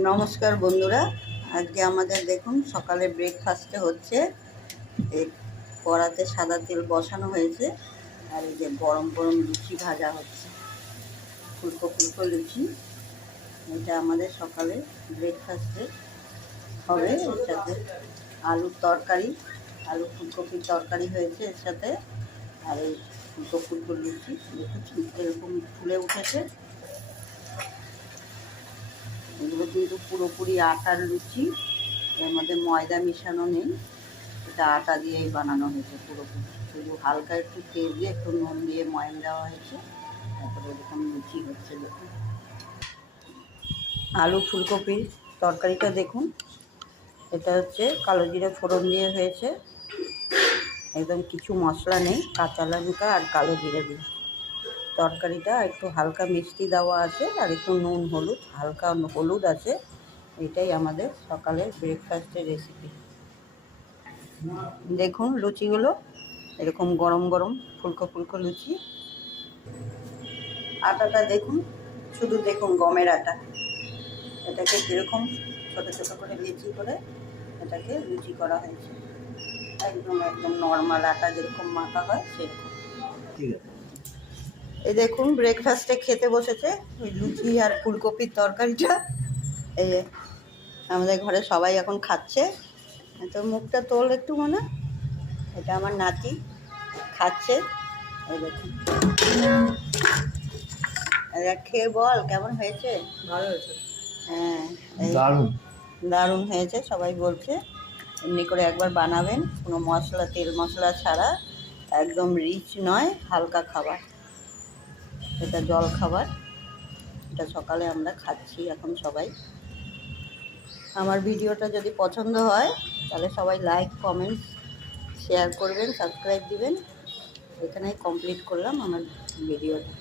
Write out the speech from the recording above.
নমস্কার বন্ধুরা, আজকে আমাদের দেখুন সকালে ব্রেকফাস্টে হচ্ছে এই কড়াতে সাদা তেল বসানো হয়েছে আর এই যে গরম গরম লুচি ভাজা হচ্ছে, ফুলকো ফুলকো লুচি। এটা আমাদের সকালে ব্রেকফাস্টে হবে। এর সাথে আলুর তরকারি, আলু ফুলকপির তরকারি হয়েছে এর সাথে। আর এই ফুলকো ফুলকো লুচি দেখুন এরকম ফুলে উঠেছে। এগুলো কিন্তু পুরোপুরি আটার লুচি, এর মধ্যে ময়দা মিশানো নেই, এটা আটা দিয়েই বানানো হয়েছে পুরোপুরি। শুধু হালকা একটু তেল দিয়ে একটু নুন দিয়ে ময়ান দেওয়া হয়েছে, তারপরে এরকম লুচি হচ্ছে। দেখুন আলু ফুলকপির তরকারিটা দেখুন, এটা হচ্ছে কালো জিরে ফোড়ন দিয়ে হয়েছে, একদম কিছু মশলা নেই, কাঁচা লঙ্কা আর কালো জিরে দিয়ে তরকারিটা। একটু হালকা মিষ্টি দেওয়া আছে আর একটু নুন হলুদ, হালকা হলুদ আছে। এটাই আমাদের সকালের ব্রেকফাস্টের রেসিপি। দেখুন লুচিগুলো এরকম গরম গরম ফুলকো ফুলকো লুচি। আটাটা দেখুন, শুধু দেখুন গমের আটা। এটাকে কীরকম ছোটো ছোটো করে লেচি করে এটাকে লুচি করা হয়েছে, একদম একদম নর্মাল আটা যেরকম মাখা হয় সেরকম। এই দেখুন ব্রেকফাস্টে খেতে বসেছে ওই লুচি আর ফুলকপির তরকারিটা। এই যে আমাদের ঘরে সবাই এখন খাচ্ছে। তো মুখটা তোল একটু মনে, এটা আমার নাতি খাচ্ছে। এই দেখুন, খেয়ে বল কেমন হয়েছে। ভালো হয়েছে, হ্যাঁ দারুণ দারুণ হয়েছে, সবাই বলছে। এমনি করে একবার বানাবেন, কোনো মশলা তেল মশলা ছাড়া, একদম রিচ নয়, হালকা খাবার। এটা জল খাবার, এটা সকালে আমরা খাচ্ছি এখন সবাই। আমার ভিডিওটা যদি পছন্দ হয় তাহলে সবাই লাইক কমেন্টস শেয়ার করবেন, সাবস্ক্রাইব দিবেন। এখানেই কমপ্লিট করলাম আমার ভিডিওটা।